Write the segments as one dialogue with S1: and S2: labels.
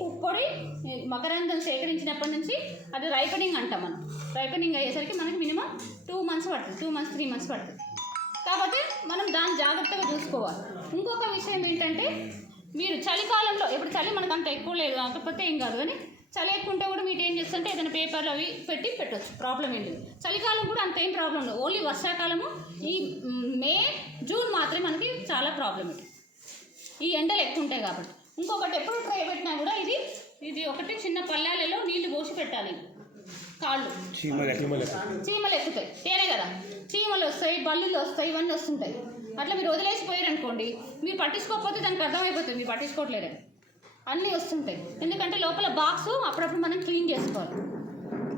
S1: పుప్పొడి ఈ మకరందం సేకరించినప్పటి నుంచి అది రైపనింగ్ అంటాం మనం. రైపనింగ్ అయ్యేసరికి మనకి మినిమం టూ మంత్స్ పడుతుంది. టూ మంత్స్ త్రీ మంత్స్ పడుతుంది. కాబట్టి మనం దాన్ని జాగ్రత్తగా చూసుకోవాలి. ఇంకొక విషయం ఏంటంటే మీరు చలికాలంలో ఇప్పుడు చలి మనకు అంత ఎక్కువ లేదు కాకపోతే ఏం కాదు కానీ చలి ఎక్కువ ఉంటే కూడా మీరు ఏం చేస్తుంటే ఏదైనా పేపర్లు అవి పెట్టి పెట్టవచ్చు ప్రాబ్లం ఏం లేదు. చలికాలం కూడా అంత ఏం ప్రాబ్లం లేదు. ఓన్లీ వర్షాకాలము ఈ మే జూన్ మాత్రమే మనకి చాలా ప్రాబ్లం ఇది ఈ ఎండలు ఎక్కువ ఉంటాయి కాబట్టి. ఇంకొకటి ఎప్పుడు ట్రై పెట్టినా కూడా ఇది ఇది ఒకటి చిన్న పల్లాలలో నీళ్ళు పోసి పెట్టాలి. కాళ్ళు.
S2: చీమలు
S1: ఎక్కుతాయి. తేనే కదా? చీమలు వస్తాయి బల్లులు వస్తాయి ఇవన్నీ వస్తుంటాయి. అట్లా మీరు వదిలేసిపోయారు అనుకోండి మీరు పట్టించుకోకపోతే దానికి అర్థమైపోతుంది మీరు పట్టించుకోవట్లేరని అన్నీ వస్తుంటాయి. ఎందుకంటే లోపల బాక్స్ అప్పుడప్పుడు మనం క్లీన్ చేసుకోవాలి.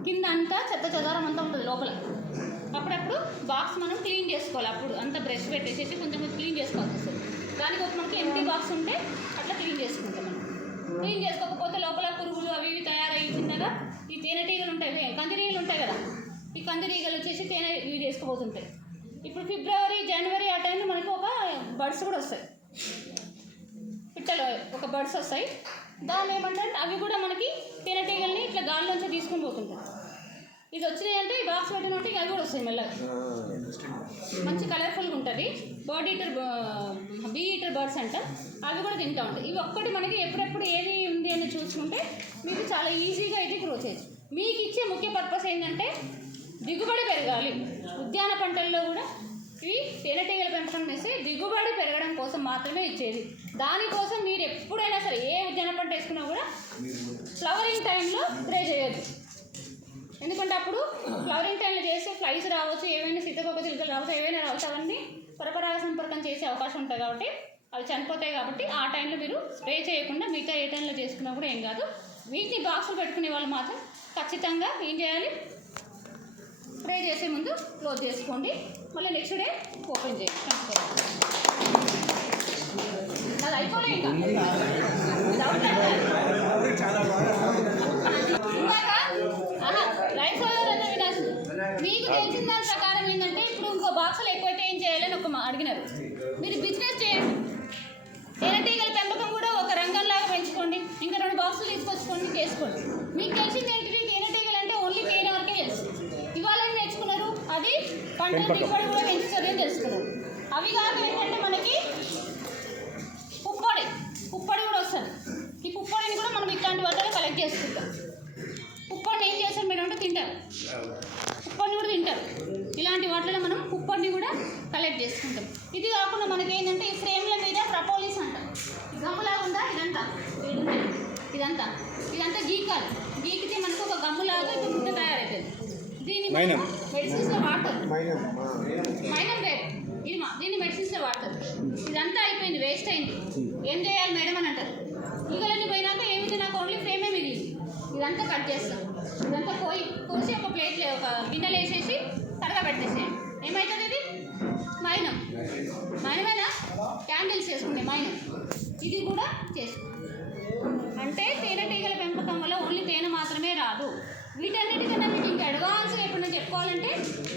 S1: కింద అంతా చెత్త చెదారం అంతా ఉంటుంది లోపల. అప్పుడప్పుడు బాక్స్ మనం క్లీన్ చేసుకోవాలి. అప్పుడు అంతా బ్రష్ పెట్టేసేసి కొంచెం క్లీన్ చేసుకోవాల్సి వస్తుంది దానికి ఒక మనకి ఎంటీ బాక్స్ ఉంటే అట్లా క్లీన్ చేసుకుంటాం మనం. క్లీన్ చేసుకోకపోతే లోపల పురుగులు అవి ఇవి తయారయ్యి చిన్నగా ఈ తేనెటీగలు ఉంటాయి కందిరీగలు ఉంటాయి కదా. ఈ కందిరీగలు వచ్చేసి తేనె ఇవి చేసుకోబోతుంటాయి ఇప్పుడు ఫిబ్రవరి జనవరి ఆ టైంలో మనకి ఒక బర్డ్స్ కూడా వస్తాయి. పిట్టలు ఒక బర్డ్స్ వస్తాయి. దాన్ని ఏమంటారు? అవి కూడా మనకి తేనెటీగల్ని ఇట్లా గాల్లోంచి తీసుకొని పోతుంటాయి. ఇది వచ్చినాయి అంటే ఈ బాక్స్ పెట్టినట్టు ఇక అవి కూడా వస్తాయి మెల్లగా మంచి కలర్ఫుల్గా ఉంటుంది. Bird eater bee eater birds అంట. అవి కూడా తింటూ ఉంటాయి ఇవి ఒక్కటి మనకి ఎప్పుడెప్పుడు ఏది ఉంది అని చూసుకుంటే మీకు చాలా ఈజీగా ఇది గ్రో చేయొచ్చు. మీకు ఇచ్చే ముఖ్య పర్పస్ ఏంటంటే దిగుబడి పెరగాలి. ఉద్యాన పంటల్లో కూడా ఇవి తేనెటీగల పెంపకం వేస్తే దిగుబడి పెరగడం కోసం మాత్రమే ఇచ్చేది. దానికోసం మీరు ఎప్పుడైనా సరే ఏ ఉద్యాన పంట వేసుకున్నా కూడా ఫ్లవరింగ్ టైంలో స్ప్రే చేయొద్దు ఎందుకంటే అప్పుడు ఫ్లవరింగ్ టైంలో చేస్తే ఫ్లైస్ రావచ్చు ఏమైనా సీతకొక చిలుకలు రావచ్చు ఏవైనా రావచ్చు అవన్నీ పరపరాగ సంపర్కం చేసే అవకాశం ఉంటుంది కాబట్టి అవి చనిపోతాయి కాబట్టి ఆ టైంలో మీరు స్ప్రే చేయకుండా మిగతా ఏ టైంలో చేసుకున్నా కూడా ఏం కాదు. వీటిని బాక్సులు పెట్టుకునే వాళ్ళు మాత్రం ఖచ్చితంగా ఏం చేయాలి? స్ప్రే చేసే ముందు క్లోజ్ చేసుకోండి. మళ్ళీ నెక్స్ట్ డే ఓపెన్ చేయండి. తెలిసిన దాని ప్రకారం ఏంటంటే ఇప్పుడు ఇంకో బాక్సులు ఎక్కువైతే ఏం చేయాలని ఒక మా- అడిగినారు. మీరు బిజినెస్ చేయండి తేనెటీగల పెంపకం కూడా ఒక రంగంలాగా పెంచుకోండి. ఇంకా రెండు బాక్సులు తీసుకొచ్చుకోండి చేసుకోండి. మీకు తెలిసింది ఏంటిది తేనెటీగలు అంటే ఓన్లీ తేనె వరకే తెలుసు. ఇవాళ నేర్చుకున్నారు? అది పంట దిగుబడి కూడా పెంచుతుంది అని తెలుసుకున్నారు అవి కాక ఏంటంటే మనకి చేసుకుంటాం. ఇది కాకుండా మనకి ఏంటంటే ఈ ఫ్రేమ్ల మీద ప్రపోలిస్ అంటాం. ఈ గమ్ములాగా ఉందా? ఇదంతా. ఇదంతా. ఇదంతా గీకాలి గీకితే మనకు ఒక గమ్ములాగా ఇది ముద్ద తయారవుతుంది దీన్ని. మెడిసిన్స్లో వాడతారు మైనం వేరు ఇది మా- దీన్ని మెడిసిన్స్లో వాడతారు ఇదంతా అయిపోయింది వేస్ట్ అయింది. ఏం చేయాలి మేడం అని అంటారు. ఈగలన్నీ పోయినాక ఏమిటి నాకు ఓన్లీ ఫ్రేమే మిగిలింది. ఇదంతా కట్ చేస్తాం. ఇదంతా కోయి కోసి ఒక ప్లేట్లో ఒక గిన్నెలు వేసేసి తడగా పెట్టేసేయండి ఏమవుతుంది ఇది మైనం. మైనమేనా? క్యాండిల్స్ చేసుకునే మైనం. ఇది కూడా చేసుకో. అంటే తేనెటీగల పెంపకం వల్ల ఓన్లీ తేనె మాత్రమే రాదు. వీటన్నిటికన్నా మీకు ఇంకా అడ్వాన్స్గా ఎప్పుడైనా చెప్పుకోవాలంటే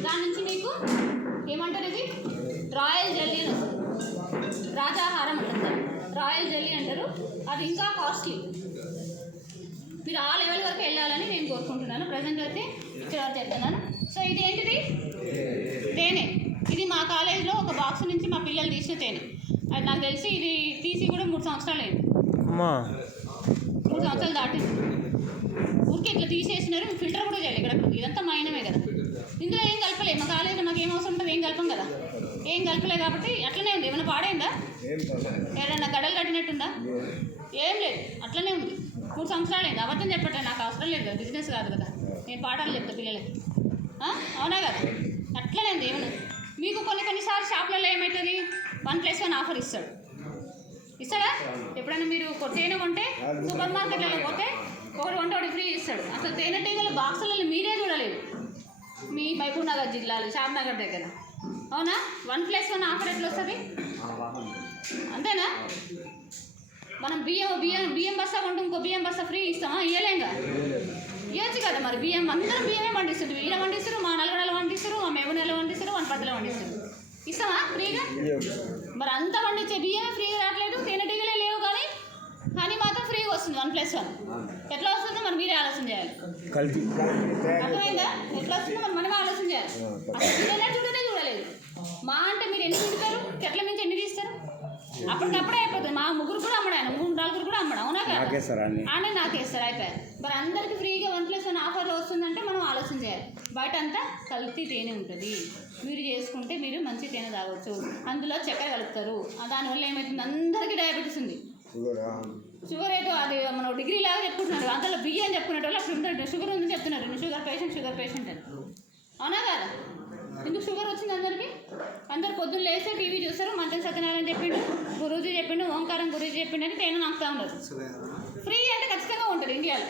S1: దాని నుంచి మీకు ఏమంటారు ఇది? రాయల్ జెల్లీ అని వస్తుంది. రాజాహారం అంటారు. రాయల్ జెల్లీ అంటారు. అది ఇంకా కాస్ట్లీ. మీరు ఆ లెవెల్ వరకు వెళ్ళాలని నేను కోరుకుంటున్నాను. ప్రజెంట్ అయితే ఇక్కడ చెప్తున్నాను. సో ఇది ఏంటిది? తేనె. ఇది మా కాలేజీలో ఒక బాక్స్ నుంచి మా పిల్లలు తీసిన తేనె. అది నాకు తెలిసి ఇది తీసి కూడా మూడు సంవత్సరాలు అయింది. మూడు సంవత్సరాలు దాటింది. ఊరికే ఇట్లా తీసేసినారు ఫిల్టర్ కూడా చేయలేదు ఇక్కడ. ఇదంతా మైనమే కదా. ఇందులో ఏం కలపలేదు మా కాలేజీలో మాకు ఏం అవసరం ఉంటుంది ఏం కలపం కదా? ఏం కలపలేదు కాబట్టి అట్లనే ఉంది. ఏమైనా పాడైందా? ఏదన్నా గడలు కట్టినట్టుందా? ఏం లేదు. అట్లనే ఉంది. మూడు సంవత్సరాలు అయింది. అబద్ధం చెప్పట్లే. నాకు అవసరం లేదు కదా. బిజినెస్ కాదు కదా. నేను పాఠాలు చెప్తా పిల్లలకి? అవునా కదా? అట్లనే ఉంది ఏమన్నా మీకు కొన్ని కొన్నిసార్లు షాప్లలో ఏమవుతుంది వన్ ప్లస్ వన్ ఆఫర్ ఇస్తాడు. ఇస్తాడా? ఎప్పుడైనా మీరు తేనె కొంటే సూపర్ మార్కెట్లలో పోతే ఒకటి కొంటే ఒకటి ఫ్రీ ఇస్తాడు. అసలు తేనెటీగల బాక్సులలో మీరే చూడలేదు మీ మైపూర్ నగర్ జిల్లాలో షాద్నగర్ దగ్గర. అవునా? వన్ ప్లస్ వన్ ఆఫర్ ఎట్లా వస్తుంది? అంతేనా? మనం బియ్యం బియ్యం బియ్యం బస్తా కొంటే ఇంకో బియ్యం బస్తా ఫ్రీ ఇస్తామా? ఇయ్యలేంగా ఇవ్వచ్చు కదా మరి బియ్యం. అందరం బియ్యమే పండిస్తుంది వీళ్ళ పండిస్తారు మా నలుగురు పండిస్తారు మా మేము నెల పండిస్తారు మన పద్దెల పండిస్తారు ఇస్తామా ఫ్రీగా? మరి అంత పండించే బియ్యమే ఫ్రీగా రావట్లేదు. తేనెటీగలే లేవు కానీ కానీ మాత్రం ఫ్రీగా వస్తుంది. One plus one. ఎట్లా వస్తుందో మనం మీరే ఆలోచన చేయాలి. అర్థమైందా? ఎట్లా వస్తుందో మనం మనమే ఆలోచన చేయాలి. చూడనే చూడలేదు. మా అంటే మీరు ఎన్ని చూడతారు చెట్ల నుంచి ఎన్ని తీస్తారు? అప్పటికప్పుడే అయిపోతుంది. మా ముగ్గురు కూడా అమ్మడు ఆయన మూడు నలుగురు కూడా అమ్మడు అవునా కదా?
S2: నాకేస్తారు
S1: అయిపోయారు మరి అందరికి ఫ్రీగా వన్ ప్లస్ వన్ ఆఫర్లో వస్తుందంటే మనం ఆలోచన చేయాలి. బయట అంతా కల్తీ తేనె ఉంటుంది. మీరు చేసుకుంటే మీరు మంచి తేనె తాగొచ్చు. అందులో చక్కెర కలుపుతారు. దానివల్ల ఏమవుతుంది అందరికీ డయాబెటీస్ ఉంది. షుగర్ ఏదో అది మనం డిగ్రీ లాగా చెప్పుకుంటున్నారు. అంతలో బియ్యం అని చెప్పుకునేటోళ్ళు వాళ్ళు అప్పుడు షుగర్ ఉందని చెప్తున్నారు. షుగర్ పేషెంట్ షుగర్ పేషెంట్ అని. అవునా కదా? ఎందుకు షుగర్ వచ్చింది అందరికి? అందరు పొద్దున్న లేస్తే టీవీ చూస్తారు మంచం సత్యనారాయణ చెప్పిండు గురూజీ చెప్పిండు ఓంకారం గురూజీ చెప్పిండు అని తేనె నాకుతా ఉన్నారు. ఫ్రీ అంటే ఖచ్చితంగా ఉంటుంది ఇండియాలో.